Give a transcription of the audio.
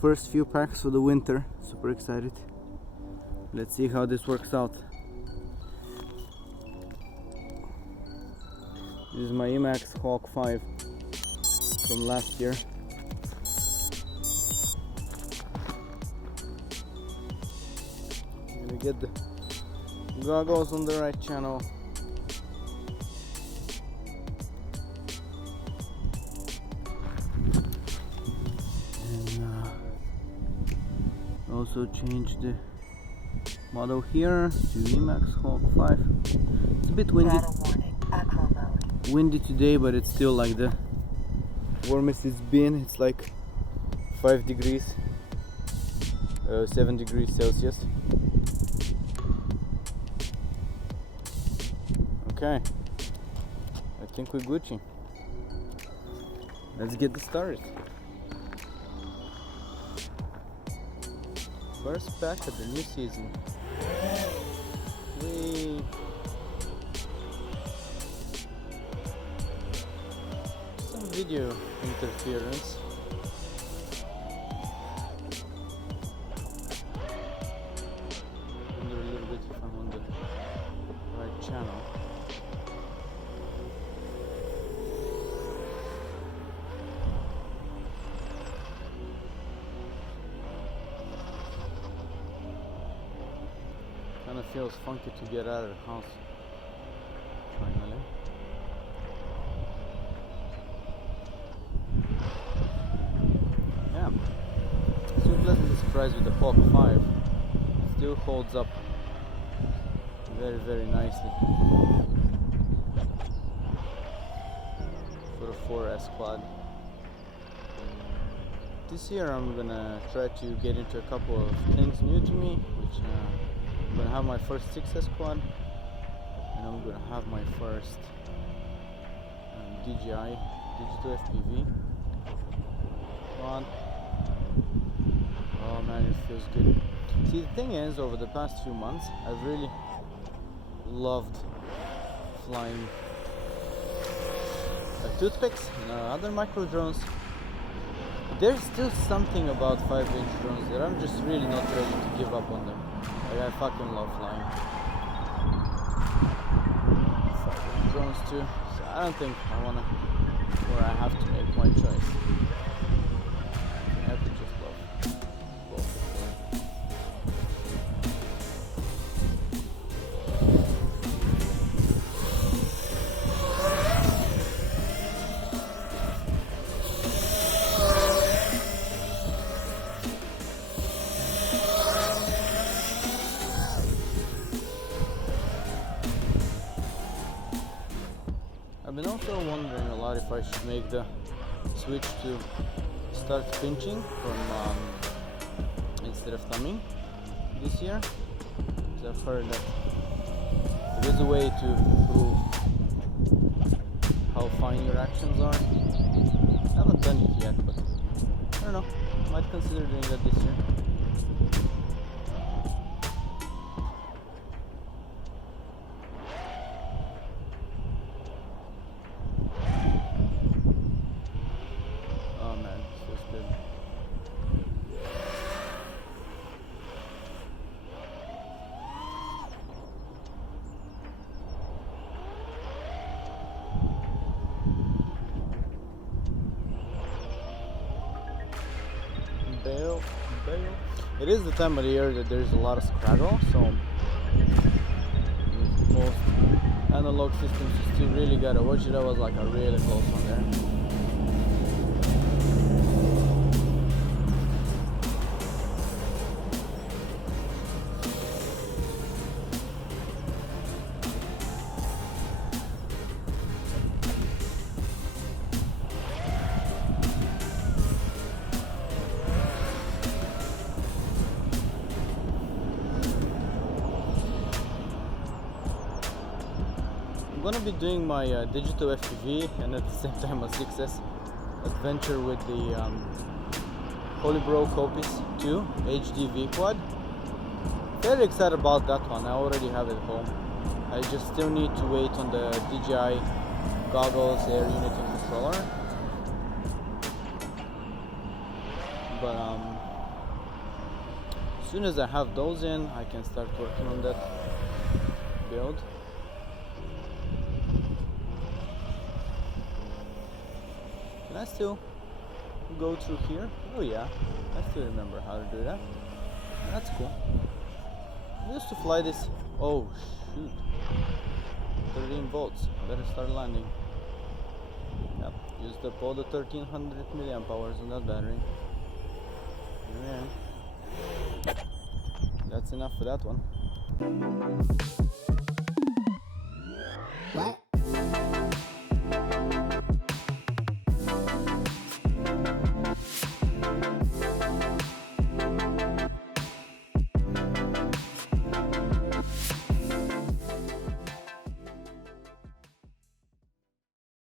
First few packs for the winter. Super excited. Let's see how this works out. This is my Emax Hawk 5 from last year. I'm gonna get the goggles on the right channel. And also change the model here to Emax Hawk 5. It's a bit windy. Windy today, but it's still like the warmest it's been. It's like 5 degrees, 7 degrees Celsius. Okay, I think we're Gucci. Let's get this started. First pack of the new season. Whee! Some video interference. I wonder a little bit if I'm on the right channel. Kinda feels funky to get out of the house finally. Yeah, still pleasantly surprised with the Hawk 5. Still holds up very nicely for a 4S quad. This year I'm gonna try to get into a couple of things new to me, which I'm gonna have my first 6S quad, and I'm gonna have my first DJI digital FPV quad. Oh man, it feels good. See, the thing is, over the past few months, I've really loved flying toothpicks and other micro drones. There's still something about 5-inch drones that I'm just really not ready to give up on them. Like, I fucking love flying 5-inch drones too, so I don't think I wanna, or I have to make my choice. I could just love both of them. I've been also wondering a lot if I should make the switch to start pinching from instead of thumbing this year, because I've heard that there is a way to improve how fine your actions are. I haven't done it yet, but I don't know, might consider doing that this year. Bail. It is the time of the year that there's a lot of scraggle, so most analog systems you still really gotta watch it. That was like a really close one there. I'm gonna be doing my digital FPV and at the same time a 6S adventure with the Holybro Copis 2 HDV quad. Very excited about that one. I already have it at home. I just still need to wait on the DJI goggles, air unit and controller. But soon as I have those in, I can start working on that build. Can I still go through here? Oh yeah, I still remember how to do that. That's cool. I used to fly this. Oh shoot, 13 volts. Better start landing. Yep, used up all the 1300 milliamp hours on that battery. Yeah. That's enough for that one. What?